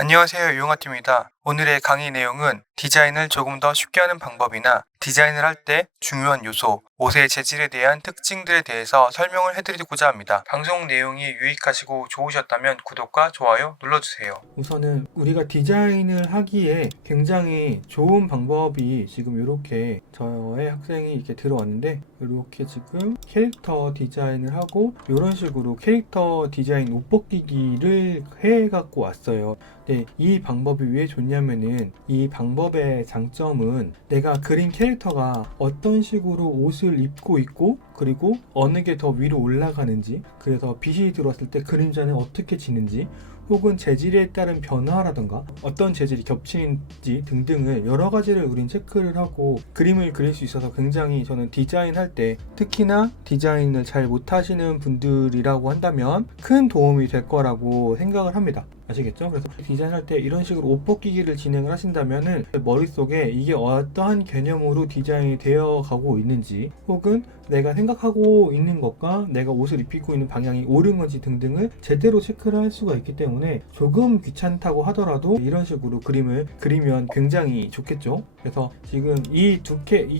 안녕하세요. 유용아팀입니다. 오늘의 강의 내용은 디자인을 조금 더 쉽게 하는 방법이나 디자인을 할 때 중요한 요소, 옷의 재질에 대한 특징들에 대해서 설명을 해드리고자 합니다. 방송 내용이 유익하시고 좋으셨다면 구독과 좋아요 눌러주세요. 우선은 우리가 디자인을 하기에 굉장히 좋은 방법이 지금 이렇게 저의 학생이 이렇게 들어왔는데, 이렇게 지금 캐릭터 디자인을 하고 이런 식으로 캐릭터 디자인 옷 벗기기를 해갖고 왔어요. 네, 이 방법이 왜 좋냐면은, 이 방법의 장점은 내가 그린 캐릭터가 어떤 식으로 옷을 입고 있고, 그리고 어느 게 더 위로 올라가는지, 그래서 빛이 들어왔을 때 그림자는 어떻게 지는지, 혹은 재질에 따른 변화라던가 어떤 재질이 겹치는지 등등을 여러 가지를 우린 체크를 하고 그림을 그릴 수 있어서, 굉장히 저는 디자인할 때, 특히나 디자인을 잘 못하시는 분들이라고 한다면 큰 도움이 될 거라고 생각을 합니다. 아시겠죠? 그래서 디자인할 때 이런 식으로 옷 벗기기를 진행을 하신다면은 머릿속에 이게 어떠한 개념으로 디자인이 되어 가고 있는지, 혹은 내가 생각하고 있는 것과 내가 옷을 입히고 있는 방향이 옳은 건지 등등을 제대로 체크를 할 수가 있기 때문에, 조금 귀찮다고 하더라도 이런 식으로 그림을 그리면 굉장히 좋겠죠. 그래서 지금 이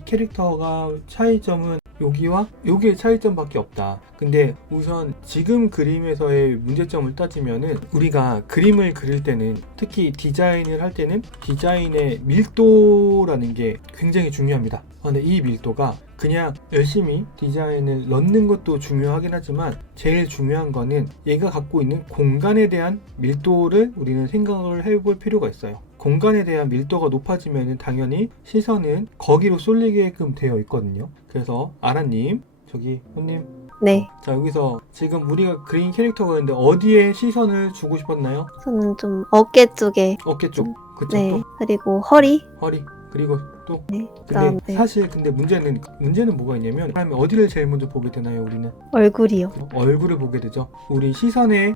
캐릭터가 차이점은 여기와 여기의 차이점밖에 없다. 근데 우선 지금 그림에서의 문제점을 따지면은, 우리가 그림을 그릴 때는, 특히 디자인을 할 때는 디자인의 밀도라는 게 굉장히 중요합니다. 근데 이 밀도가 그냥 열심히 디자인을 넣는 것도 중요하긴 하지만, 제일 중요한 거는 얘가 갖고 있는 공간에 대한 밀도를 우리는 생각을 해볼 필요가 있어요. 공간에 대한 밀도가 높아지면 당연히 시선은 거기로 쏠리게끔 되어 있거든요. 그래서 아라님, 저기 손님, 네, 자, 여기서 지금 우리가 그린 캐릭터가 있는데 어디에 시선을 주고 싶었나요? 저는 좀 어깨 쪽에, 어깨 쪽, 그쵸? 네, 또 그리고 허리, 허리, 그리고 또 네, 근데 그다음에 사실 문제는 뭐가 있냐면, 사람이 어디를 제일 먼저 보게 되나요? 우리는 얼굴이요. 얼굴을 보게 되죠. 우리 시선의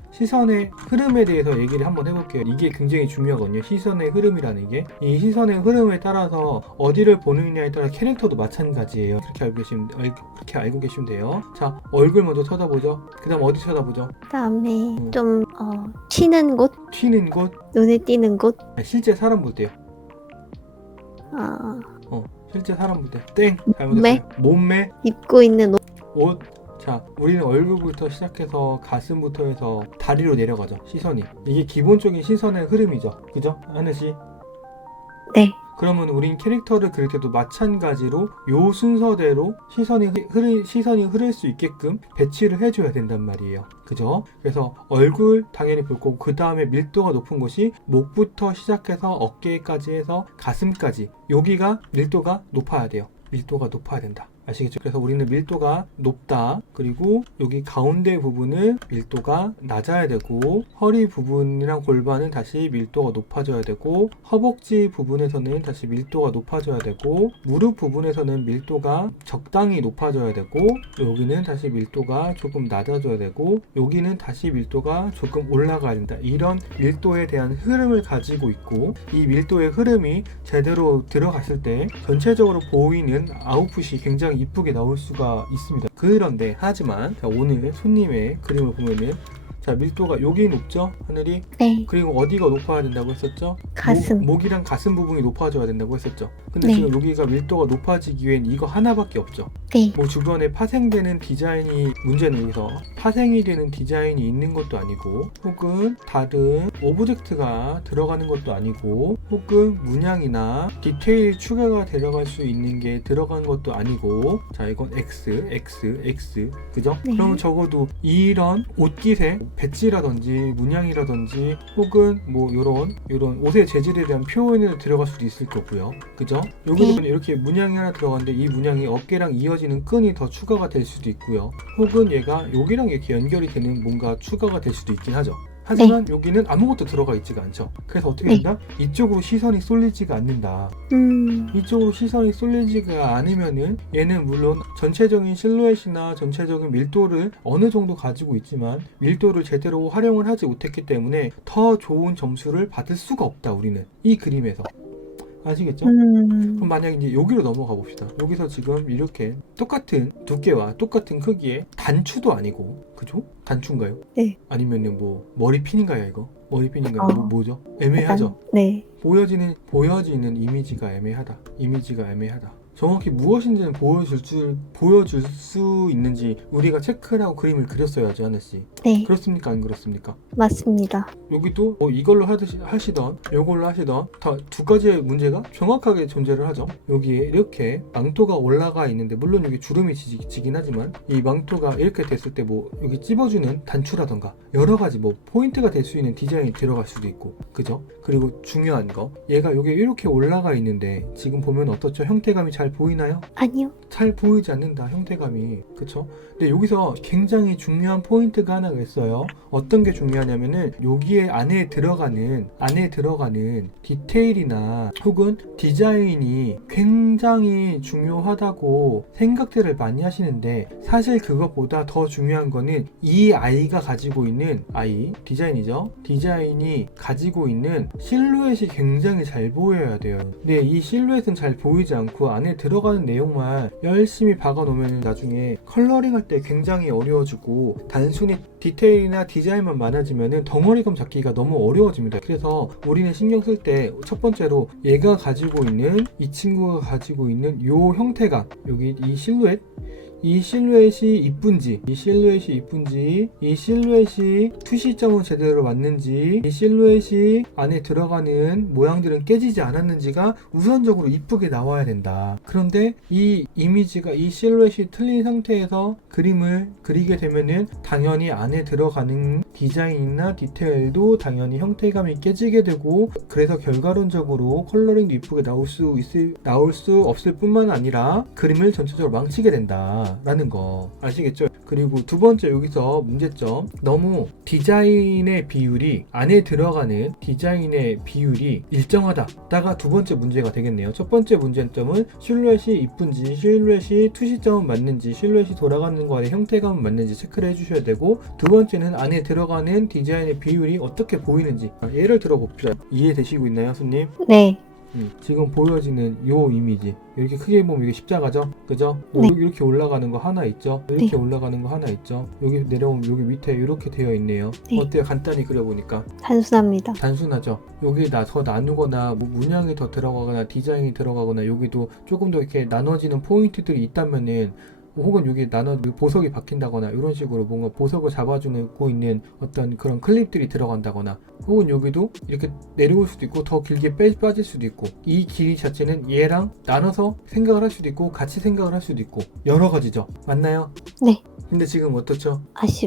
흐름에 대해서 얘기를 한번 해볼게요. 이게 굉장히 중요하거든요. 시선의 흐름이라는 게, 이 시선의 흐름에 따라서 어디를 보느냐에 따라 캐릭터도 마찬가지예요. 그렇게 알고 계시면 돼요. 자, 얼굴 먼저 쳐다보죠. 그 다음 어디 쳐다보죠? 그다음에 좀 튀는 곳, 튀는 곳. 눈에 띄는 곳, 실제 사람 볼 때요. 아, 실제 사람 볼 때. 땡! 몸매, 잘못했어요. 몸매, 입고 있는 옷, 옷. 자, 우리는 얼굴부터 시작해서 가슴부터 해서 다리로 내려가죠. 시선이. 이게 기본적인 시선의 흐름이죠. 그죠? 하늘씨. 네, 그러면 우린 캐릭터를 그릴 때도 마찬가지로 요 순서대로 시선이 흐를 수 있게끔 배치를 해줘야 된단 말이에요. 그죠? 그래서 얼굴 당연히 볼 거고, 그 다음에 밀도가 높은 곳이 목부터 시작해서 어깨까지 해서 가슴까지, 여기가 밀도가 높아야 돼요. 밀도가 높아야 된다. 아시겠죠? 그래서 우리는 밀도가 높다, 그리고 여기 가운데 부분은 밀도가 낮아야 되고, 허리 부분이랑 골반은 다시 밀도가 높아져야 되고, 허벅지 부분에서는 다시 밀도가 높아져야 되고, 무릎 부분에서는 밀도가 적당히 높아져야 되고, 여기는 다시 밀도가 조금 낮아져야 되고, 여기는 다시 밀도가 조금 올라가야 된다. 이런 밀도에 대한 흐름을 가지고 있고, 이 밀도의 흐름이 제대로 들어갔을 때 전체적으로 보이는 아웃풋이 굉장히 이쁘게 나올 수가 있습니다. 그런데 하지만, 자, 오늘 손님의 그림을 보면은, 자, 밀도가 여기 높죠? 하늘이. 네, 그리고 어디가 높아야 된다고 했었죠? 가슴, 목이랑 가슴 부분이 높아져야 된다고 했었죠. 근데 네. 지금 여기가 밀도가 높아지기 위엔 이거 하나밖에 없죠. 네, 뭐 주변에 파생되는 디자인이, 문제는 여기서 파생이 되는 디자인이 있는 것도 아니고, 혹은 다른 오브젝트가 들어가는 것도 아니고, 혹은 문양이나 디테일 추가가 들어갈 수 있는 게 들어간 것도 아니고, 자, 이건 X, 그죠? 네. 그러면 적어도 이런 옷깃의 배지라든지 문양이라든지, 혹은 뭐 요런 옷의 재질에 대한 표현이 들어갈 수도 있을 거고요. 그죠? 여기도 네. 이렇게 문양이 하나 들어갔는데, 이 문양이 어깨랑 이어지는 끈이 더 추가가 될 수도 있고요. 혹은 얘가 여기랑 이렇게 연결이 되는 뭔가 추가가 될 수도 있긴 하죠. 하지만 여기는 아무것도 들어가 있지가 않죠. 그래서 어떻게 네. 된다? 이쪽으로 시선이 쏠리지가 않는다. 이쪽으로 시선이 쏠리지가 않으면은, 얘는 물론 전체적인 실루엣이나 전체적인 밀도를 어느 정도 가지고 있지만, 밀도를 제대로 활용을 하지 못했기 때문에 더 좋은 점수를 받을 수가 없다, 우리는 이 그림에서. 아시겠죠? 그럼 만약에 이제 여기로 넘어가 봅시다. 여기서 지금 이렇게 똑같은 두께와 똑같은 크기의 단추도 아니고, 그죠? 단추인가요? 네. 아니면은 뭐 머리핀인가요, 이거? 머리핀인가요? 어. 뭐죠? 애매하죠? 네. 보여지는 이미지가 애매하다. 이미지가 애매하다. 정확히 무엇인지는 보여줄 수 있는지 우리가 체크를 하고 그림을 그렸어야지, 하나씩. 네. 그렇습니까? 안 그렇습니까? 맞습니다. 여기도 이걸로 하시던 이걸로 하시던 다 두 가지의 문제가 정확하게 존재를 하죠. 여기에 이렇게 망토가 올라가 있는데, 물론 여기 주름이 지긴 하지만 이 망토가 이렇게 됐을 때 뭐 여기 찝어주는 단추라던가 여러 가지 뭐 포인트가 될 수 있는 디자인이 들어갈 수도 있고, 그죠? 그리고 중요한 거, 얘가 여기 이렇게 올라가 있는데 지금 보면 어떻죠? 형태감이 잘 보이나요? 아니요. 잘 보이지 않는다, 형태감이. 그쵸? 근데 여기서 굉장히 중요한 포인트가 하나가 있어요. 어떤 게 중요하냐면은 여기에 안에 들어가는 디테일이나 혹은 디자인이 굉장히 중요하다고 생각들을 많이 하시는데, 사실 그것보다 더 중요한 거는 이 아이가 가지고 있는 디자인이죠. 디자인이 가지고 있는 실루엣이 굉장히 잘 보여야 돼요. 근데 이 실루엣은 잘 보이지 않고 안에 들어가는 내용만 열심히 박아 놓으면 나중에 컬러링 할 때 굉장히 어려워지고, 단순히 디테일이나 디자인만 많아지면은 덩어리감 잡기가 너무 어려워집니다. 그래서 우리는 신경 쓸 때 첫 번째로 얘가 가지고 있는, 이 친구가 가지고 있는 요 형태감, 여기 이 실루엣이 이쁜지, 이 실루엣이 투시점은 제대로 맞는지, 이 실루엣이 안에 들어가는 모양들은 깨지지 않았는지가 우선적으로 이쁘게 나와야 된다. 그런데 이 이미지가, 이 실루엣이 틀린 상태에서 그림을 그리게 되면은 당연히 안에 들어가는 디자인이나 디테일도 당연히 형태감이 깨지게 되고, 그래서 결과론적으로 컬러링도 이쁘게 나올 수 없을 뿐만 아니라 그림을 전체적으로 망치게 된다 라는 거 아시겠죠? 그리고 두 번째, 여기서 문제점, 너무 디자인의 비율이, 안에 들어가는 디자인의 비율이 일정하다가 두 번째 문제가 되겠네요. 첫 번째 문제점은 실루엣이 이쁜지, 실루엣이 투시점은 맞는지, 실루엣이 돌아가는 거에 형태감은 맞는지 체크를 해주셔야 되고, 두 번째는 안에 들어가는 디자인의 비율이 어떻게 보이는지. 예를 들어 봅시다. 이해되시고 있나요, 손님? 네. 지금 보여지는 요 이미지, 이렇게 크게 보면 이게 십자가죠? 그죠? 네. 이렇게 올라가는 거 하나 있죠? 이렇게 네. 올라가는 거 하나 있죠? 여기 내려오면 여기 밑에 이렇게 되어 있네요. 네. 어때요? 간단히 그려보니까 단순합니다. 단순하죠? 여기 더 나누거나 뭐 문양이 더 들어가거나 디자인이 들어가거나 여기도 조금 더 이렇게 나눠지는 포인트들이 있다면은, 혹은 여기 보석이 박힌다거나 이런 식으로 뭔가 보석을 잡아주고 있는 어떤 그런 클립들이 들어간다거나, 혹은 여기도 이렇게 내려올 수도 있고 더 길게 빠질 수도 있고, 이 길이 자체는 얘랑 나눠서 생각을 할 수도 있고 같이 생각을 할 수도 있고 여러 가지죠. 맞나요? 네. 근데 지금 어떻죠?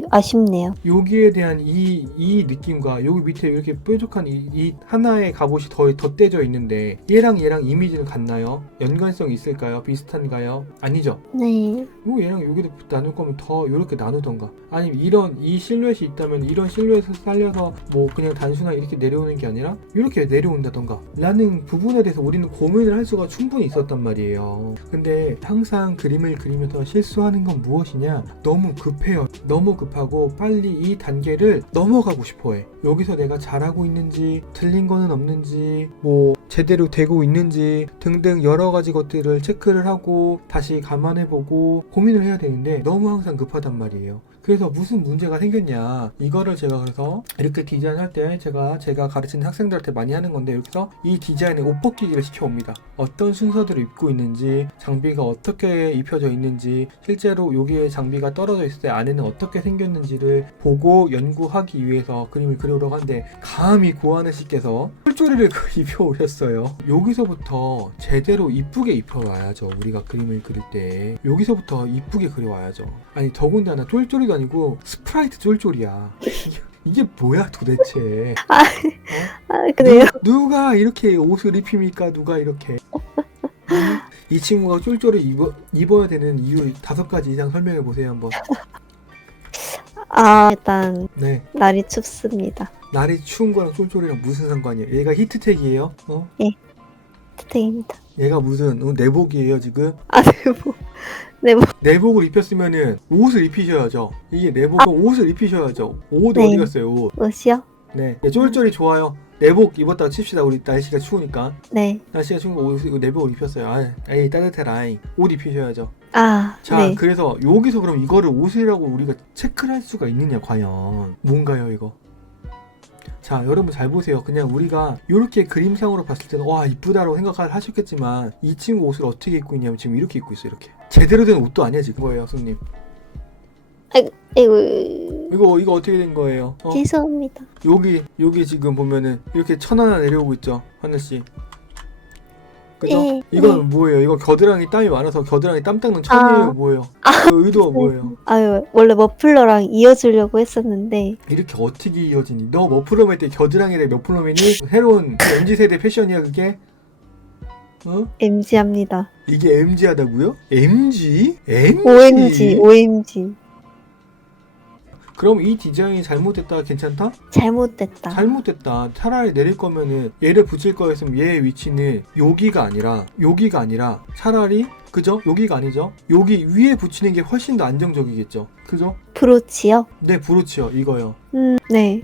아쉽네요. 여기에 대한 이 느낌과 여기 밑에 이렇게 뾰족한 이 하나의 갑옷이 더 떼져 있는데, 얘랑 이미지는 같나요? 연관성이 있을까요? 비슷한가요? 아니죠? 네. 얘랑 여기도 나눌 거면 더 이렇게 나누던가, 아니면 이 실루엣이 있다면 이런 실루엣을 살려서 뭐 그냥 단순하게 이렇게 내려오는 게 아니라 이렇게 내려온다던가 라는 부분에 대해서 우리는 고민을 할 수가 충분히 있었단 말이에요. 근데 항상 그림을 그리면서 실수하는 건 무엇이냐? 너무 급해요. 너무 급하고 빨리 이 단계를 넘어가고 싶어해. 여기서 내가 잘하고 있는지, 틀린 거는 없는지, 뭐 제대로 되고 있는지 등등 여러 가지 것들을 체크를 하고 다시 감안해보고 고민을 해야 되는데 너무 항상 급하단 말이에요. 그래서 무슨 문제가 생겼냐, 이거를 제가 그래서 이렇게 디자인할 때 제가 가르치는 학생들한테 많이 하는 건데, 여기서 이 디자인에 옷 벗기기를 시켜옵니다. 어떤 순서대로 입고 있는지, 장비가 어떻게 입혀져 있는지, 실제로 여기에 장비가 떨어져 있을 때 안에는 어떻게 생겼는지를 보고 연구하기 위해서 그림을 그리려고 하는데, 감히 고하는 씨께서 쫄쫄이를 입혀 오셨어요. 여기서부터 제대로 이쁘게 입혀와야죠. 우리가 그림을 그릴 때 여기서부터 이쁘게 그려와야죠. 아니, 더군다나 쫄쫄이도 아니고 스프라이트 쫄쫄이야. 이게 뭐야 도대체? 그래요? 누가 이렇게 옷을 입힙니까? 누가 이렇게? 이 친구가 쫄쫄이 입어야 되는 이유 5가지 이상 설명해 보세요 한번. 일단 네. 날이 춥습니다. 날이 추운 거랑 쫄쫄이랑 무슨 상관이에요? 얘가 히트텍이에요? 스택입니다. 얘가 무슨 내복이에요 지금? 내복을 입혔으면은 옷을 입히셔야죠. 이게 내복은 옷을 입히셔야죠. 옷 네. 어디 갔어요? 옷. 옷이요? 네. 쫄쫄이 좋아요. 내복 입었다가 칩시다. 우리 날씨가 추우니까. 네. 날씨가 추우니까 이거 내복을 입혔어요. 에이 따뜻해라. 옷 입히셔야죠. 자, 네. 그래서 여기서 그럼 이거를 옷이라고 우리가 체크를 할 수가 있느냐 과연. 뭔가요 이거? 자, 여러분 잘 보세요. 그냥 우리가 이렇게 그림상으로 봤을 때는 와 이쁘다라고 생각을 하셨겠지만 이 친구 옷을 어떻게 입고 있냐면 지금 이렇게 입고 있어요. 이렇게 제대로 된 옷도 아니야 지금. 뭐예요 손님? 아이고, 이거 어떻게 된 거예요? 죄송합니다. 여기 지금 보면은 이렇게 천 하나 내려오고 있죠, 하늘씨. 그죠? 네, 이건 뭐예요? 이거 겨드랑이 땀이 많아서 겨드랑이 땀 닦는 천이에요, 뭐예요? 그 의도가 뭐예요? 아유, 원래 머플러랑 이어주려고 했었는데 이렇게 어떻게 이어지니? 너 머플러 맬 때 겨드랑이에 머플러 매니? 새로운 MZ세대 패션이야 그게? MG합니다. 이게 MG하다고요? MG? MG? OMG. 그럼 이 디자인이 잘못됐다 괜찮다? 잘못됐다. 잘못됐다. 차라리 내릴 거면은 얘를 붙일 거였으면 얘의 위치는 여기가 아니라 차라리 그죠? 여기가 아니죠? 여기 위에 붙이는 게 훨씬 더 안정적이겠죠? 그죠? 브로치요? 네, 브로치요. 이거요. 네.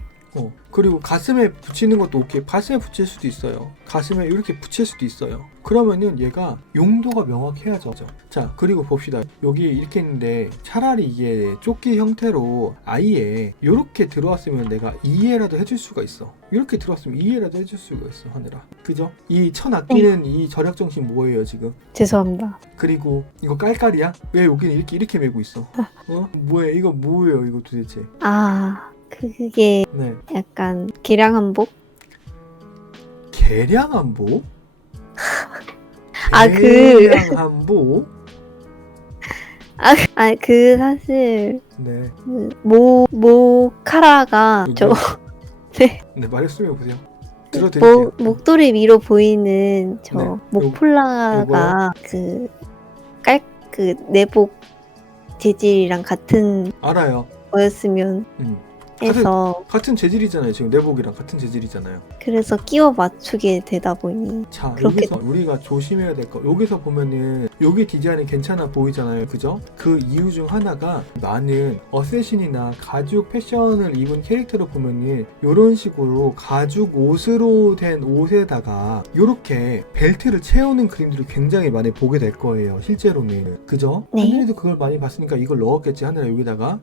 그리고 가슴에 붙이는 것도 오케이. 가슴에 붙일 수도 있어요. 가슴에 이렇게 붙일 수도 있어요. 그러면은 얘가 용도가 명확해야죠. 자, 그리고 봅시다. 여기 이렇게 있는데 차라리 이게 조끼 형태로 아예 이렇게 들어왔으면 내가 이해라도 해줄 수가 있어. 이렇게 들어왔으면 이해라도 해줄 수가 있어, 하늘아. 그죠? 이 천 아끼는 이 절약정신 뭐예요, 지금? 죄송합니다. 그리고 이거 깔깔이야? 왜 여기는 이렇게 메고 있어? 뭐야? 이거 뭐예요, 이거 도대체? 그게 네. 약간 개량한복? 계량한복? 그 계량한복? 사실 네. 모카라가 여기요? 네. 네, 말씀해 보세요. 들어드릴게요. 목도리 위로 보이는 저 네. 목폴라가 그 내복 재질이랑 같은 알아요. 거였으면 해서 같은 재질이잖아요. 지금 내복이랑 같은 재질이잖아요. 그래서 끼워 맞추게 되다 보니 자, 그렇게 여기서 우리가 조심해야 될 거. 여기서 보면은 여기 디자인이 괜찮아 보이잖아요. 그죠? 그 이유 중 하나가 많은 어쌔신이나 가죽 패션을 입은 캐릭터로 보면은 이런 식으로 가죽 옷으로 된 옷에다가 이렇게 벨트를 채우는 그림들을 굉장히 많이 보게 될 거예요. 실제로는. 그죠? 네. 하늘이도 그걸 많이 봤으니까 이걸 넣었겠지. 하늘아 여기다가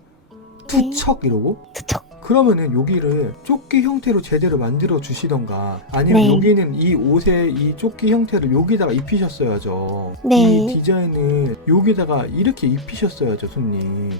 투척 이러고 투척. 그러면은 여기를 조끼 형태로 제대로 만들어 주시던가 아니면 네. 여기는 이 옷에 이 조끼 형태를 여기다가 입히셨어야죠. 네. 이 디자인을 여기다가 이렇게 입히셨어야죠, 손님.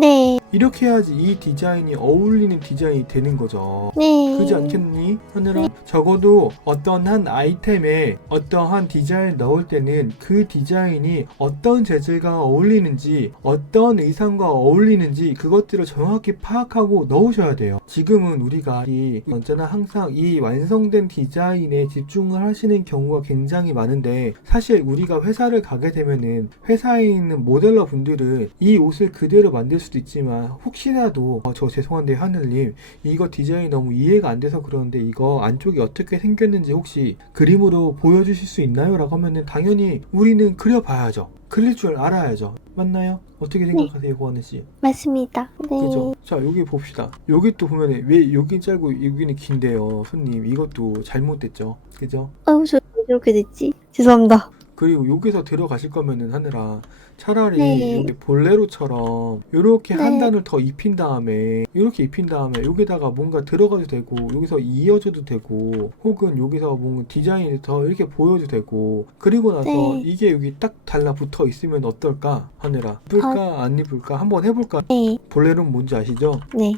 네. 이렇게 해야지 이 디자인이 어울리는 디자인이 되는 거죠. 네. 그렇지 않겠니? 하늘아? 적어도 어떤 한 아이템에 어떠한 디자인을 넣을 때는 그 디자인이 어떤 재질과 어울리는지 어떤 의상과 어울리는지 그것들을 정확히 파악하고 넣으셔야 돼요. 지금은 우리가 언제나 항상 이 완성된 디자인에 집중을 하시는 경우가 굉장히 많은데 사실 우리가 회사를 가게 되면은 회사에 있는 모델러 분들은 이 옷을 그대로 만들 수도 있지만 혹시라도 저 죄송한데 하늘님 이거 디자인이 너무 이해가 안 돼서 그러는데 이거 안쪽이 어떻게 생겼는지 혹시 그림으로 보여주실 수 있나요? 라고 하면은 당연히 우리는 그려봐야죠. 그릴 줄 알아야죠. 맞나요? 어떻게 생각하세요, 고하늘씨? 맞습니다. 네. 그죠? 자, 여기 봅시다. 여기 또 보면은 왜 여긴 짧고 여기는 긴데요, 손님. 이것도 잘못됐죠. 그죠? 저 이렇게 됐지? 죄송합니다. 그리고 여기서 들어가실 거면은 하느라 차라리 네. 여기 볼레로처럼 이렇게 한 네. 단을 더 입힌 다음에 이렇게 입힌 다음에 여기다가 뭔가 들어가도 되고 여기서 이어져도 되고 혹은 여기서 뭔가 디자인이 더 이렇게 보여도 되고 그리고 나서 네. 이게 여기 딱 달라붙어 있으면 어떨까 하느라 입을까 안 입을까 한번 해볼까? 네. 볼레로는 뭔지 아시죠? 네.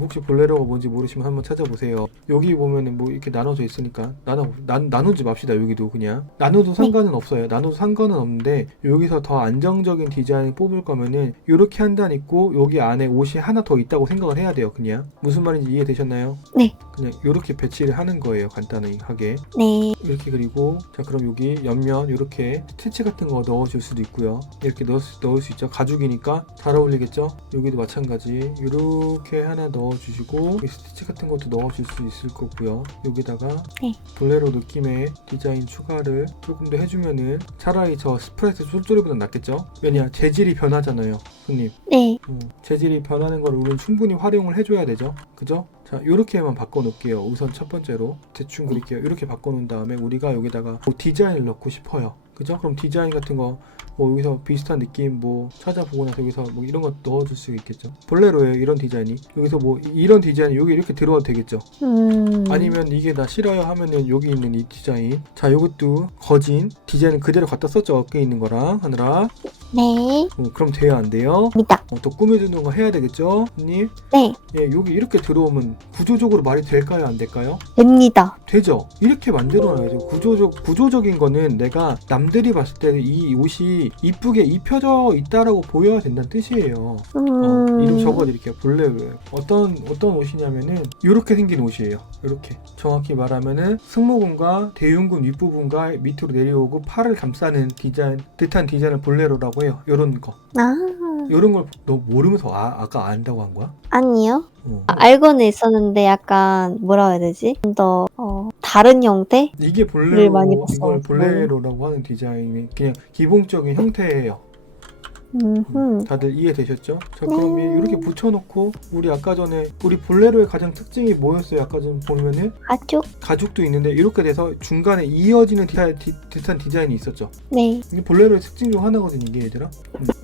혹시 볼레로가 뭔지 모르시면 한번 찾아보세요. 여기 보면은 뭐 이렇게 나눠져 있으니까 나누지 맙시다. 여기도 그냥 나눠도 상관은 없어요. 나눠도 상관은 없는데 여기서 더 안정적인 디자인을 뽑을 거면은 이렇게 한 단 있고 여기 안에 옷이 하나 더 있다고 생각을 해야 돼요. 그냥 무슨 말인지 이해되셨나요? 네. 그냥 이렇게 배치를 하는 거예요. 간단하게 네. 이렇게. 그리고 자 그럼 여기 옆면 이렇게 스티치 같은 거 넣어줄 수도 있고요. 이렇게 넣을 수 있죠. 가죽이니까 잘 어울리겠죠. 여기도 마찬가지 이렇게 하나 넣어주시고 스티치 같은 것도 넣어줄 수 있을 거고요. 여기다가 네. 볼레로 느낌의 디자인 추가를 조금 더 해주면은 차라리 저 스프레스 쫄쫄이보다 낫겠죠. 왜냐 재질이 변하잖아요, 손님. 네. 재질이 변하는 걸 우리는 충분히 활용을 해줘야 되죠. 그죠? 자, 요렇게만 바꿔놓을게요. 우선 첫 번째로 대충 그릴게요. 이렇게 바꿔놓은 다음에 우리가 여기다가 뭐 디자인을 넣고 싶어요. 그죠? 그럼 디자인 같은 거 뭐 여기서 비슷한 느낌 뭐 찾아보고 나서 여기서 뭐 이런 거 넣어줄 수 있겠죠. 볼레로에 이런 디자인이 여기서 뭐 이런 디자인이 여기 이렇게 들어와도 되겠죠. 아니면 이게 나 싫어요 하면은 여기 있는 이 디자인, 자 요것도 거진 디자인을 그대로 갖다 썼죠. 어깨에 있는 거랑 하느라. 네. 그럼 돼요 안 돼요? 입니다. 또 꾸며주는 거 해야 되겠죠 언니? 네. 예, 여기 이렇게 들어오면 구조적으로 말이 될까요 안 될까요? 됩니다. 되죠. 이렇게 만들어놔야죠. 구조적인 거는 내가 남들이 봤을 때 이 옷이 이쁘게 입혀져 있다라고 보여야 된다는 뜻이에요. 이름 적어드릴게요. 볼레로예요. 어떤 옷이냐면은 이렇게 생긴 옷이에요. 이렇게 정확히 말하면은 승모근과 대흉근 윗부분과 밑으로 내려오고 팔을 감싸는 듯한 디자인을 볼레로라고 해요. 요런 거. 요런 걸 너 모르면서 아까 안다고 한 거야? 아니요. 알고는 있었는데 약간 뭐라 해야 되지? 좀 더 다른 형태? 이게 를 많이 볼레로, 이걸 봤어가지고. 볼레로라고 하는 디자인이 그냥 기본적인 형태예요. 다들 이해되셨죠? 자, 그럼 이렇게 붙여놓고 우리 아까 전에 우리 볼레로의 가장 특징이 뭐였어요? 아까 전 보면은 가죽도 있는데 이렇게 돼서 중간에 이어지는 듯한 디자인이 있었죠. 네. 이게 볼레로의 특징 중 하나거든 이게 얘들아.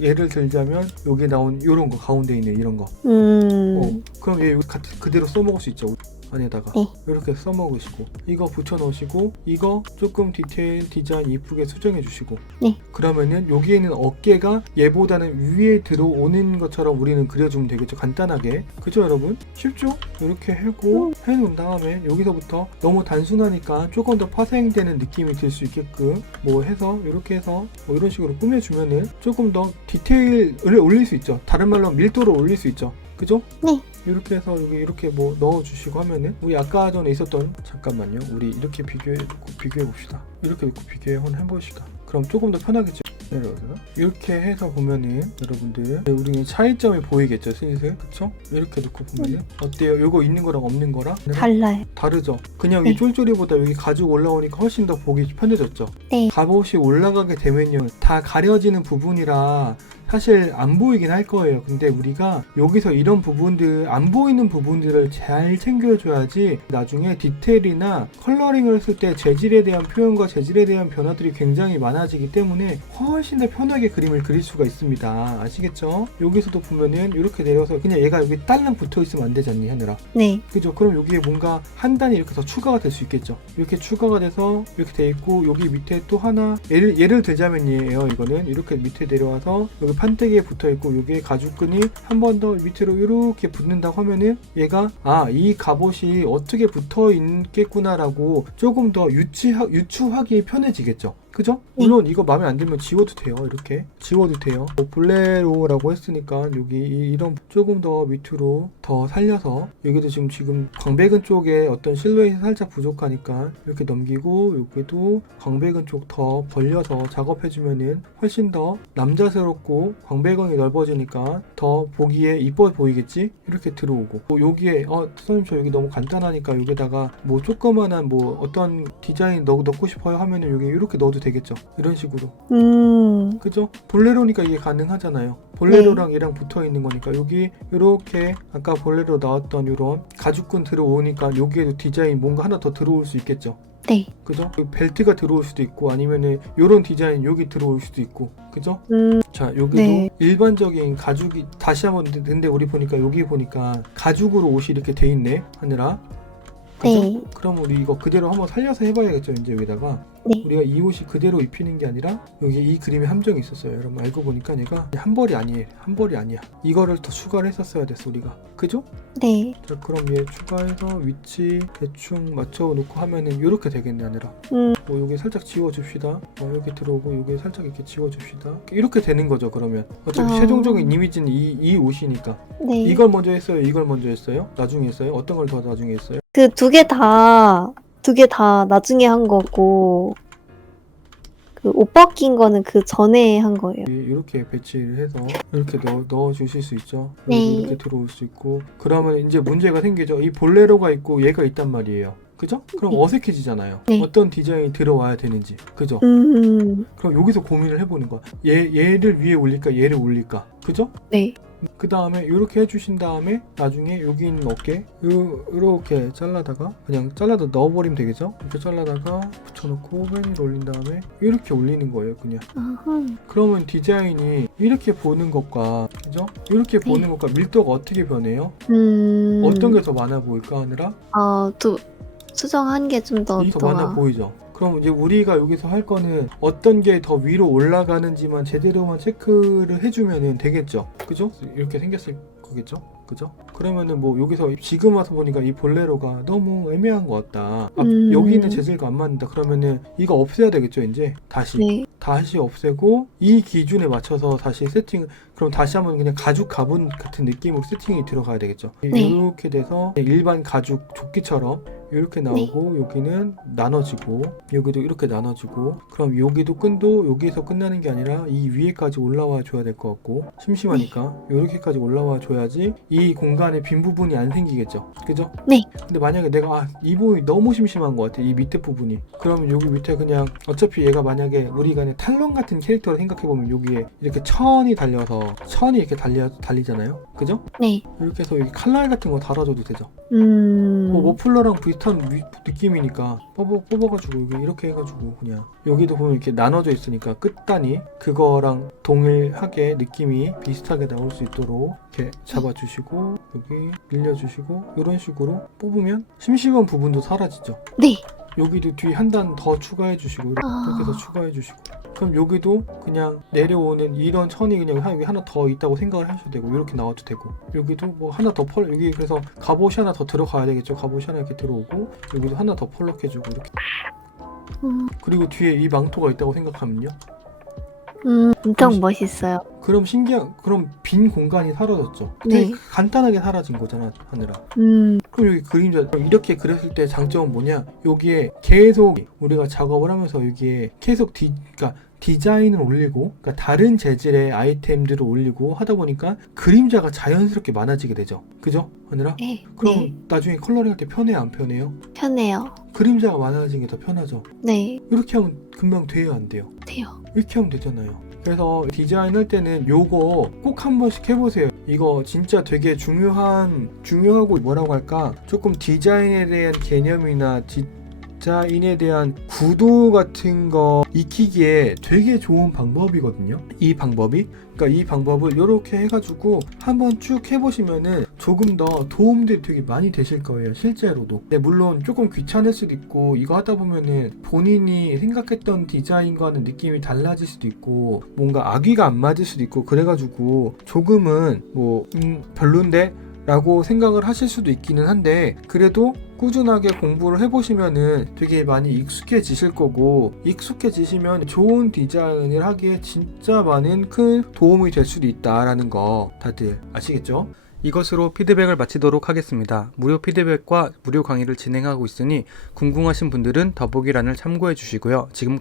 예를 들자면 여기 나온 이런 거 가운데 있는 이런 거. 그럼 얘 그대로 써먹을 수 있죠. 안에다가 네. 이렇게 써먹으시고 이거 붙여넣으시고 이거 조금 디테일 디자인 이쁘게 수정해 주시고 네. 그러면은 여기에는 어깨가 얘보다는 위에 들어오는 것처럼 우리는 그려주면 되겠죠. 간단하게. 그죠 여러분? 쉽죠? 이렇게 하고 해놓은 다음에 여기서부터 너무 단순하니까 조금 더 파생되는 느낌이 들 수 있게끔 뭐 해서 이렇게 해서 뭐 이런 식으로 꾸며주면은 조금 더 디테일을 올릴 수 있죠. 다른 말로 밀도를 올릴 수 있죠. 그죠? 네. 이렇게 해서 여기 이렇게 뭐 넣어주시고 하면은 우리 아까 전에 있었던 잠깐만요. 우리 이렇게 비교해 봅시다. 이렇게 놓고 비교해 해보시까. 그럼 조금 더 편하겠죠. 내려오세요. 이렇게 해서 보면은 여러분들 우리는 차이점이 보이겠죠. 슬슬 그쵸? 이렇게 놓고 보면은 어때요? 요거 있는 거랑 없는 거랑 달라요. 다르죠. 그냥 네. 이 쫄쫄이보다 여기 가죽 올라오니까 훨씬 더 보기 편해졌죠. 네. 갑옷이 올라가게 되면요 다 가려지는 부분이라 사실 안 보이긴 할 거예요. 근데 우리가 여기서 이런 부분들 안 보이는 부분들을 잘 챙겨줘야지 나중에 디테일이나 컬러링을 했을 때 재질에 대한 표현과 재질에 대한 변화들이 굉장히 많아지기 때문에 훨씬 더 편하게 그림을 그릴 수가 있습니다. 아시겠죠? 여기서도 보면은 이렇게 내려서 그냥 얘가 여기 딸랑 붙어 있으면 안 되지 않니 하느라. 네. 그죠? 그럼 여기에 뭔가 한 단이 이렇게 더 추가가 될 수 있겠죠. 이렇게 추가가 돼서 이렇게 돼 있고 여기 밑에 또 하나 예를 들자면이에요. 이거는 이렇게 밑에 내려와서 여기 판때기에 붙어 있고 여기에 가죽끈이 한 번 더 밑으로 이렇게 붙는다고 하면은 얘가 이 갑옷이 어떻게 붙어 있겠구나라고 조금 더 유추하기 편해지겠죠. 그죠? 물론 이거 마음에 안 들면 지워도 돼요. 이렇게 지워도 돼요. 볼레로라고 했으니까 여기 이런 조금 더 밑으로 더 살려서 여기도 지금 광배근 쪽에 어떤 실루엣이 살짝 부족하니까 이렇게 넘기고 여기도 광배근 쪽 더 벌려서 작업해주면은 훨씬 더 남자스럽고 광배근이 넓어지니까 더 보기에 이뻐 보이겠지? 이렇게 들어오고 여기에 선생님 저 여기 너무 간단하니까 여기다가 뭐 조그만한 뭐 어떤 디자인 넣고 싶어요 하면은 여기 이렇게 넣어도 되겠죠. 이런 식으로. 그죠? 볼레로니까 이게 가능하잖아요. 볼레로랑 얘랑 붙어 있는 거니까 여기 이렇게 아까 볼레로 나왔던 이런 가죽끈 들어오니까 여기에도 디자인 뭔가 하나 더 들어올 수 있겠죠. 네. 그죠? 벨트가 들어올 수도 있고 아니면은 요런 디자인 여기 들어올 수도 있고. 그죠? 자, 여기도 네. 일반적인 가죽이 다시 한번 근데 우리 보니까 여기 보니까 가죽으로 옷이 이렇게 돼 있네 하느라. 그죠? 네. 그럼 우리 이거 그대로 한번 살려서 해봐야겠죠. 이제 여기다가 네. 우리가 이 옷이 그대로 입히는 게 아니라 여기 이 그림에 함정이 있었어요. 여러분 알고 보니까 얘가 한 벌이 아니야. 이거를 더 추가를 했었어야 됐어 우리가. 그죠? 네. 자, 그럼 얘 추가해서 위치 대충 맞춰 놓고 하면은 이렇게 되겠네 아니라. 여기 살짝 지워줍시다. 여기 들어오고 여기 살짝 이렇게 지워줍시다. 이렇게 되는 거죠. 그러면 어차피 최종적인 이미지는 이 옷이니까. 네. 이걸 먼저 했어요. 이걸 먼저 했어요. 나중에 했어요. 어떤 걸 더 나중에 했어요? 그 두 개 다 나중에 한 거고 그 옷 벗긴 거는 그 전에 한 거예요. 이렇게 배치를 해서 이렇게 넣어 주실 수 있죠. 네. 이렇게 들어올 수 있고 그러면 이제 문제가 생기죠. 이 볼레로가 있고 얘가 있단 말이에요. 그죠? 그럼 어색해지잖아요. 네. 어떤 디자인이 들어와야 되는지. 그죠? 음. 그럼 여기서 고민을 해보는 거야. 얘를 위에 올릴까 얘를 올릴까. 그죠? 네. 그 다음에 이렇게 해주신 다음에 나중에 여기 있는 어깨 이렇게 잘라다가 그냥 잘라다 넣어버리면 되겠죠? 이렇게 잘라다가 붙여놓고 맨 위로 올린 다음에 이렇게 올리는 거예요 그냥. 아하. 그러면 디자인이 이렇게 보는 것과 그죠? 이렇게 보는 것과 밀도가 어떻게 변해요? 어떤 게 더 많아 보일까 하느라? 수정한 게 좀 더 이게 더 많아 보이죠? 그럼 이제 우리가 여기서 할 거는 어떤 게 더 위로 올라가는지만 제대로만 체크를 해주면 되겠죠? 그죠? 이렇게 생겼을 거겠죠? 그죠? 그러면은 뭐 여기서 지금 와서 보니까 이 볼레로가 너무 애매한 것 같다. 여기 있는 재질과 안 맞는다. 그러면은 이거 없애야 되겠죠? 이제 다시. 네. 다시 없애고 이 기준에 맞춰서 다시 세팅. 그럼 다시 한번 그냥 가죽 가분 같은 느낌으로 세팅이 들어가야 되겠죠. 네. 이렇게 돼서 일반 가죽 조끼처럼 이렇게 나오고 여기는 나눠지고 여기도 이렇게 나눠지고 그럼 여기도 끈도 여기에서 끝나는 게 아니라 이 위에까지 올라와 줘야 될 것 같고 심심하니까 이렇게까지 올라와 줘야지 이 공간에 빈 부분이 안 생기겠죠. 그죠? 네. 근데 만약에 내가 이 부분이 너무 심심한 것 같아. 이 밑에 부분이. 그러면 여기 밑에 그냥 어차피 얘가 만약에 우리가 탈론 같은 캐릭터를 생각해보면 여기에 이렇게 천이 달려서 천이 이렇게 달리잖아요. 그죠? 네. 이렇게 해서 여기 칼날 같은 거 달아줘도 되죠. 뭐 머플러랑 비슷한 느낌이니까 뽑아가지고 여기 이렇게 해가지고 그냥 여기도 보면 이렇게 나눠져 있으니까 끝단이 그거랑 동일하게 느낌이 비슷하게 나올 수 있도록 이렇게 잡아주시고 여기 밀려주시고 이런 식으로 뽑으면 심심한 부분도 사라지죠. 네. 여기도 뒤 한 단 더 추가해 주시고 이렇게 해서 추가해 주시고 그럼 여기도 그냥 내려오는 이런 천이 그냥 여기 하나 더 있다고 생각을 하셔도 되고 이렇게 나와도 되고 여기도 뭐 하나 더 여기 그래서 갑옷이 하나 더 들어가야 되겠죠. 갑옷이 하나 이렇게 들어오고 여기도 하나 더 펄럭해 주고 이렇게 그리고 뒤에 이 망토가 있다고 생각하면요 엄청 멋있어요. 그럼 그럼 빈 공간이 사라졌죠. 네. 되게 간단하게 사라진 거잖아 하느라. 그럼 여기 그림자 이렇게 그렸을 때 장점은 뭐냐? 여기에 계속 우리가 작업을 하면서 여기에 계속 그러니까 디자인을 올리고 그러니까 다른 재질의 아이템들을 올리고 하다 보니까 그림자가 자연스럽게 많아지게 되죠. 그죠? 하느라? 네. 그럼 네. 나중에 컬러링 할 때 편해요? 안 편해요? 편해요. 그림자가 많아지는 게 더 편하죠. 네. 이렇게 하면 금방 돼요? 안 돼요? 돼요. 이렇게 하면 되잖아요. 그래서 디자인 할 때는 요거 꼭 한 번씩 해보세요. 이거 진짜 되게 중요하고 뭐라고 할까? 조금 디자인에 대한 개념이나 디자인에 대한 구도 같은 거 익히기에 되게 좋은 방법이거든요. 이 방법이. 그러니까 이 방법을 이렇게 해가지고 한번 쭉 해보시면은 조금 더 도움들이 되게 많이 되실 거예요. 실제로도. 네, 물론 조금 귀찮을 수도 있고 이거 하다 보면은 본인이 생각했던 디자인과는 느낌이 달라질 수도 있고 뭔가 아귀가 안 맞을 수도 있고 그래가지고 조금은 뭐 별론데? 라고 생각을 하실 수도 있기는 한데 그래도 꾸준하게 공부를 해보시면은 되게 많이 익숙해지실 거고 익숙해지시면 좋은 디자인을 하기에 진짜 많은 큰 도움이 될 수도 있다라는 거 다들 아시겠죠? 이것으로 피드백을 마치도록 하겠습니다. 무료 피드백과 무료 강의를 진행하고 있으니 궁금하신 분들은 더보기란을 참고해 주시고요. 지금까지